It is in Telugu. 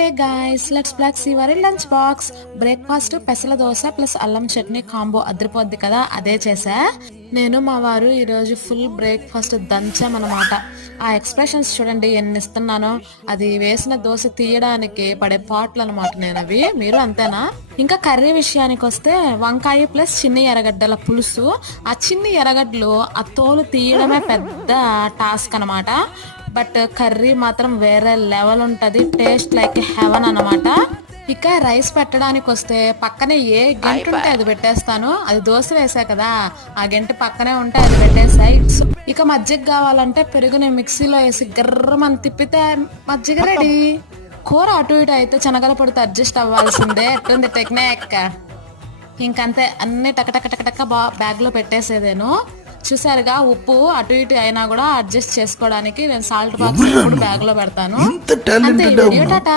హే గాయ్స్, లెట్స్ బ్లాక్ సీవరి లంచ్ బాక్స్. బ్రేక్ఫాస్ట్ పెసల దోశ ప్లస్ అల్లం చట్నీ కాంబో అదిరిపోద్ది కదా, అదే చేసా. నేను మా వారు ఈరోజు ఫుల్ బ్రేక్ఫాస్ట్ దంచామన్నమాట. ఆ ఎక్స్ప్రెషన్స్ చూడండి ఎన్ని ఇస్తున్నానో. అది వేసిన దోశ తీయడానికి పడే పాటలు అనమాట నేను అవి. మీరు అంతేనా? ఇంకా కర్రీ విషయానికి వస్తే వంకాయ ప్లస్ చిన్ని ఎర్రగడ్డల పులుసు. ఆ చిన్ని ఎర్రగడ్డలు ఆ తోలు తీయడమే పెద్ద టాస్క్ అనమాట. బట్ కర్రీ మాత్రం వేరే లెవెల్ ఉంటుంది, టేస్ట్ లైక్ హెవెన్ అనమాట. ఇక రైస్ పెట్టడానికి వస్తే పక్కనే ఏ గంట ఉంటే అది పెట్టేస్తాను. అది దోశ వేసా కదా, ఆ గంట పక్కనే ఉంటే అది పెట్టేసాయి. ఇక మజ్జిగ కావాలంటే పెరుగుని మిక్సీలో వేసి గర్రమని తిప్పితే మజ్జిగ రెడీ. కూర అటు ఇటు అయితే శనగల పొడితో అడ్జస్ట్ అవ్వాల్సిందే. ఎట్టుంది టెక్నిక్? ఇంకంతే, అన్ని టక టక టక టక బ్యాగ్ లో పెట్టేసేదేను. చూసారుగా, ఉప్పు అటు ఇటు అయినా కూడా అడ్జస్ట్ చేసుకోవడానికి నేను సాల్ట్ బాక్స్ ఎప్పుడు బ్యాగ్ లో పెడతాను. అంతే, ఈ వీడియో టాటా.